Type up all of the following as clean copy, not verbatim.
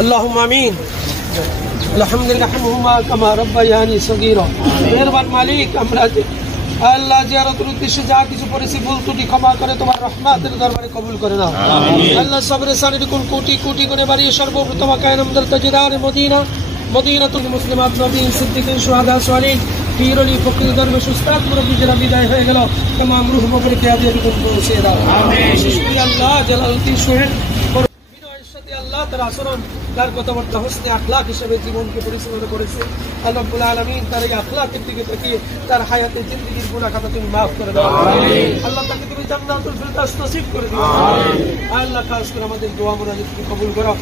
اللهم आमीन। अल्हम्दुलिल्लाह कमा रब्बायानी सगीरा। मेहरबान मालिक, আমরা আল্লাহ জিয়ারতের উদ্দেশ্যে যা কিছু করেছি ভুল ত্রুটি ক্ষমা করে তোমার রহমতের দরবারে কবুল করে নাও। আল্লাহ সবরে সানির কোন কোটি কোটি করে বাড়িয়ে সর্বপ্রথম কায়নামদার তাজদার মদিনা মদিনাতুল মুসলিমাত নবীন সিদ্দিকিন শুহাদা সালিহিন পীর ওলি ফকির দরবেশ উস্তাদ মুরব্বি যারা বিদায় হয়ে গেল तमाम রূহ কবরে কিয়ামতের দিন পৌঁছে দাও। আমিন। আল্লাহ জালালুদ্দিন সোহেল বিনয়ের সাথে আল্লাহ তার আচরণ তার কথাবার্তা হোসনে আখলাক হিসেবে জীবনকে পরিচালনা করেছে। আল্লাহ রাব্বুল আলামিন তার এই আখলাকের দিকে তাকিয়ে তার হায়াতের জিন্দেগির গুনাহ খাতা তুমি মাফ করে দাও। আল্লাহ তাকে তুমি জান্নাতুল ফিরদাউস নসিব করে দিও। আল্লাহ খাস করে আমাদের দোয়া মুনাজাত তুমি কবুল করো।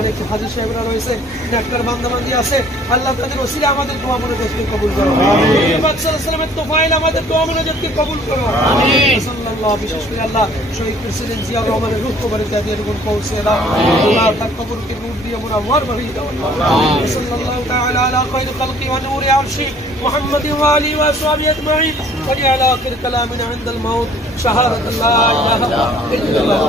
অনেক হাজী সাহেবরা রয়েছে, নেককার বান্দাবান্দি আছে, আল্লাহ তাদের ওসিলা আমাদের দোয়া মুনাজাত তুমি কবুল করো। মুহাম্মদ সাল্লাল্লাহু আলাইহি ওয়াসাল্লামের তোফাইল আমাদের দোয়া মুনাজাত তুমি কবুল করো। আমিন। সাল্লাল্লাহু বিশেষ করে আল্লাহ শহীদ প্রেসিডেন্ট জিয়াউর রহমানের রূহ কবরে তাদের গুণ পৌঁছে দাও। আল্লাহ তার কবরকে নূর দিয়ে মুনাওয়ার বানিয়ে দাও। সাল্লাল্লাহু তাআলা আলা খায়র খালকি ওয়া নূরি আরশি محمد وآله وصحبه أجمعين ولعلى آخر كلامنا عند الموت شهادة لا إله إلا الله